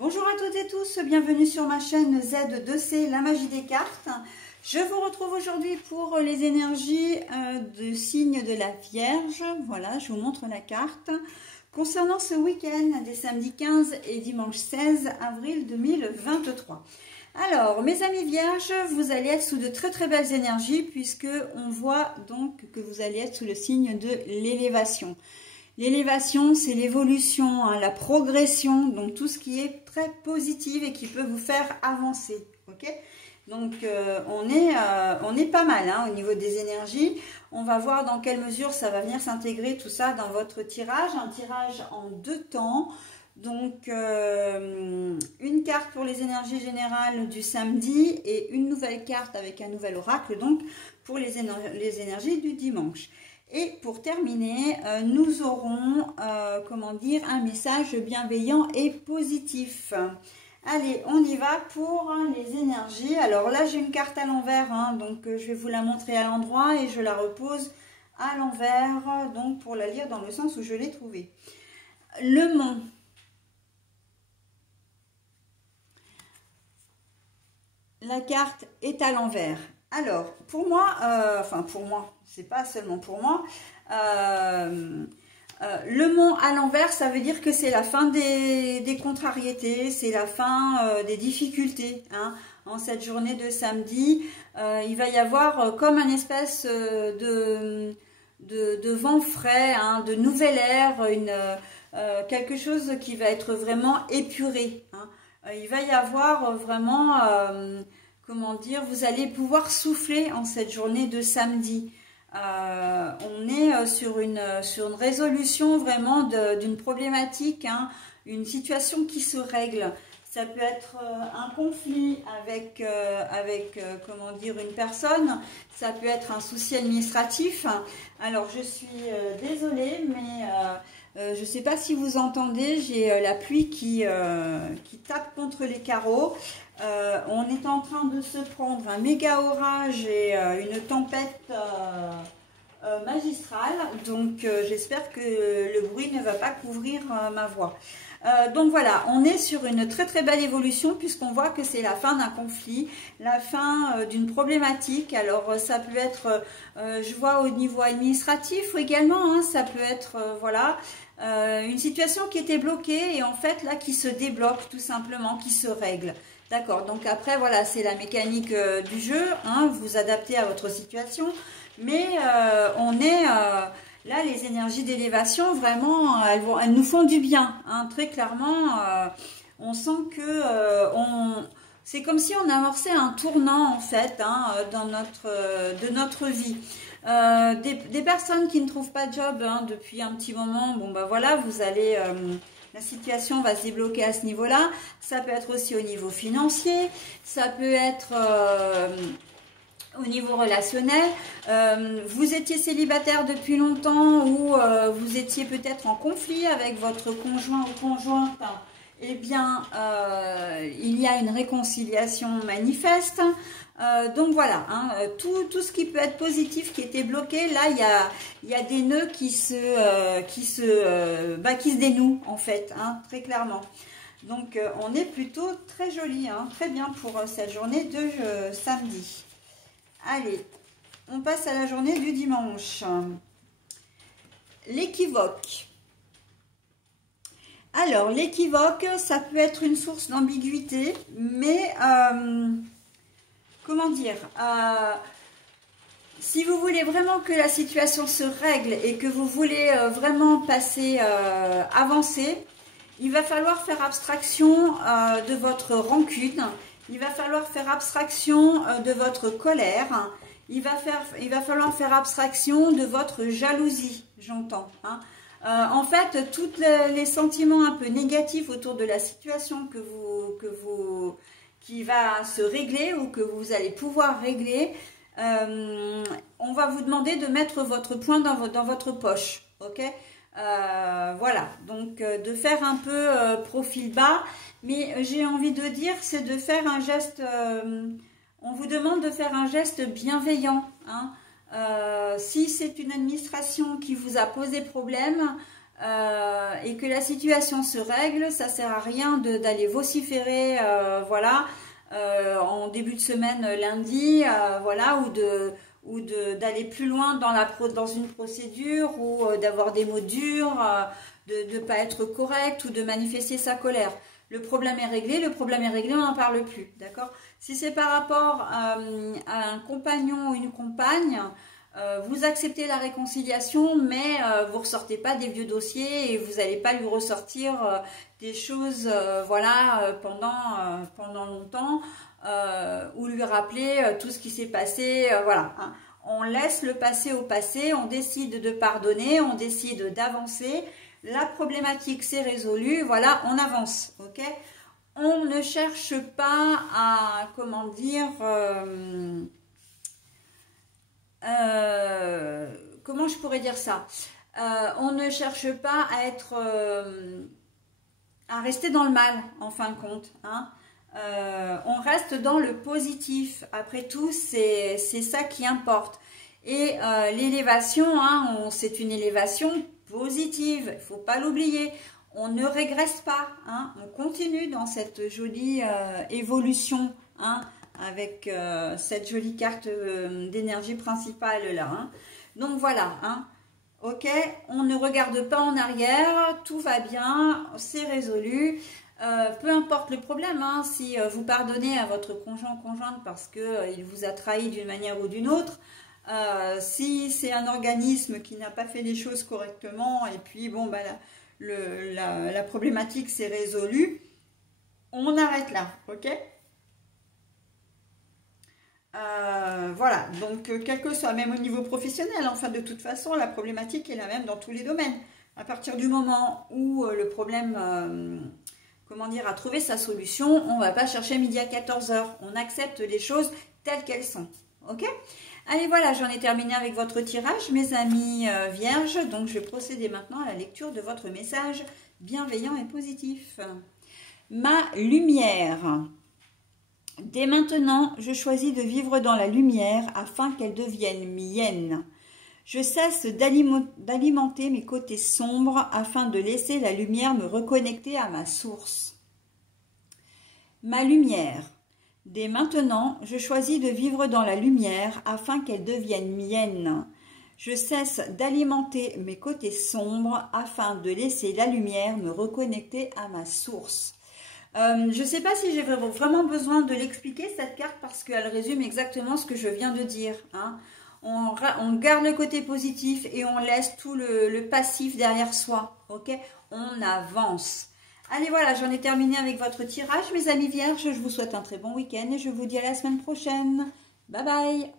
Bonjour à toutes et tous, bienvenue sur ma chaîne Z2C, la magie des cartes. Je vous retrouve aujourd'hui pour les énergies du signe de la Vierge. Voilà, je vous montre la carte. Concernant ce week-end des samedis 15 et dimanche 16 avril 2023. Alors, mes amis Vierges, vous allez être sous de très belles énergies puisque on voit donc que vous allez être sous le signe de l'élévation. L'élévation, c'est l'évolution, hein, la progression, donc tout ce qui est très positif et qui peut vous faire avancer. Ok? Donc, on est pas mal hein, au niveau des énergies. On va voir dans quelle mesure ça va venir s'intégrer tout ça dans votre tirage. Un tirage en 2 temps. Donc, une carte pour les énergies générales du samedi et une nouvelle carte avec un nouvel oracle, donc pour les énergies du dimanche. Et pour terminer, nous aurons, comment dire, un message bienveillant et positif. Allez, on y va pour les énergies. Alors là, j'ai une carte à l'envers, hein, donc je vais vous la montrer à l'endroit et je la repose à l'envers, donc pour la lire dans le sens où je l'ai trouvée. Le mont. La carte est à l'envers. Alors, pour moi, enfin pour moi, c'est pas seulement pour moi, le mont à l'envers, ça veut dire que c'est la fin des contrariétés, c'est la fin des difficultés. Hein. En cette journée de samedi, il va y avoir comme un espèce de vent frais, hein, de nouvel air, quelque chose qui va être vraiment épuré. Hein. Il va y avoir vraiment... comment dire, vous allez pouvoir souffler en cette journée de samedi. On est sur une résolution vraiment d'une problématique, hein, une situation qui se règle. Ça peut être un conflit avec comment dire, une personne, ça peut être un souci administratif. Alors je suis désolée, mais je ne sais pas si vous entendez, j'ai la pluie qui tape contre les carreaux. On est en train de se prendre un méga orage et une tempête magistrale, donc j'espère que le bruit ne va pas couvrir ma voix. Donc voilà, on est sur une très belle évolution puisqu'on voit que c'est la fin d'un conflit, la fin d'une problématique. Alors ça peut être, je vois au niveau administratif également, hein, ça peut être, voilà, une situation qui était bloquée et en fait là qui se débloque tout simplement, qui se règle. D'accord, donc après voilà, c'est la mécanique du jeu, hein, vous adaptez à votre situation, mais on est... là, les énergies d'élévation, vraiment, elles nous font du bien. Hein, très clairement, on sent que c'est comme si on amorçait un tournant, en fait, hein, de notre vie. Des personnes qui ne trouvent pas de job hein, depuis un petit moment, bon, bah voilà, vous allez... la situation va se débloquer à ce niveau-là. Ça peut être aussi au niveau financier, ça peut être... au niveau relationnel, vous étiez célibataire depuis longtemps ou vous étiez peut-être en conflit avec votre conjoint ou conjointe, eh bien, il y a une réconciliation manifeste. Donc voilà, hein, tout ce qui peut être positif qui était bloqué, là, il y a des nœuds qui se dénouent, en fait, hein, très clairement. Donc, on est plutôt très joli, hein, très bien pour cette journée de samedi. Allez, on passe à la journée du dimanche. L'équivoque. Alors, l'équivoque, ça peut être une source d'ambiguïté, mais, comment dire, si vous voulez vraiment que la situation se règle et que vous voulez vraiment passer, avancer, il va falloir faire abstraction de votre rancune. Il va falloir faire abstraction de votre colère. Il va falloir faire abstraction de votre jalousie, j'entends. Hein. En fait, tous les sentiments un peu négatifs autour de la situation qui va se régler ou que vous allez pouvoir régler, on va vous demander de mettre votre poing dans votre poche. Ok ? Voilà, donc de faire un peu profil bas, mais j'ai envie de dire, c'est de faire un geste, on vous demande de faire un geste bienveillant. Hein. Si c'est une administration qui vous a posé problème, et que la situation se règle, ça sert à rien d'aller vociférer, voilà, en début de semaine lundi, voilà, ou d'aller plus loin dans une procédure, ou d'avoir des mots durs, de ne pas être correct, ou de manifester sa colère. Le problème est réglé, on n'en parle plus, d'accord? Si c'est par rapport à un compagnon ou une compagne, vous acceptez la réconciliation, mais vous ne ressortez pas des vieux dossiers et vous n'allez pas lui ressortir des choses voilà, pendant longtemps, ou lui rappeler tout ce qui s'est passé, voilà. Hein. On laisse le passé au passé, on décide de pardonner, on décide d'avancer. La problématique s'est résolue, voilà, on avance, ok? On ne cherche pas à, comment dire, comment je pourrais dire ça? On ne cherche pas à être, à rester dans le mal, en fin de compte, hein? On reste dans le positif. Après tout, c'est ça qui importe. Et l'élévation, hein, c'est une élévation positive, il ne faut pas l'oublier. On ne régresse pas, hein, on continue dans cette jolie évolution, hein, avec cette jolie carte d'énergie principale là. Hein. Donc voilà, hein, ok, on ne regarde pas en arrière, tout va bien, c'est résolu. Peu importe le problème, hein, si vous pardonnez à votre conjoint ou conjointe parce qu'il vous a trahi d'une manière ou d'une autre, si c'est un organisme qui n'a pas fait les choses correctement et puis bon, bah, la problématique s'est résolue, on arrête là, ok? Voilà, donc quel que soit, même au niveau professionnel, enfin de toute façon, la problématique est la même dans tous les domaines. À partir du moment où le problème... comment dire, à trouver sa solution, on ne va pas chercher midi à 14 h. On accepte les choses telles qu'elles sont. Ok? Allez, voilà, j'en ai terminé avec votre tirage, mes amis vierges. Donc, je vais procéder maintenant à la lecture de votre message bienveillant et positif. Ma lumière. Dès maintenant, je choisis de vivre dans la lumière afin qu'elle devienne mienne. Je cesse d'alimenter mes côtés sombres afin de laisser la lumière me reconnecter à ma source. Ma lumière. Dès maintenant, je choisis de vivre dans la lumière afin qu'elle devienne mienne. Je cesse d'alimenter mes côtés sombres afin de laisser la lumière me reconnecter à ma source. Je ne sais pas si j'ai vraiment besoin de l'expliquer cette carte parce qu'elle résume exactement ce que je viens de dire. Hein. On garde le côté positif et on laisse tout le passif derrière soi. Ok? On avance. Allez, voilà, j'en ai terminé avec votre tirage, mes amis vierges. Je vous souhaite un très bon week-end et je vous dis à la semaine prochaine. Bye bye!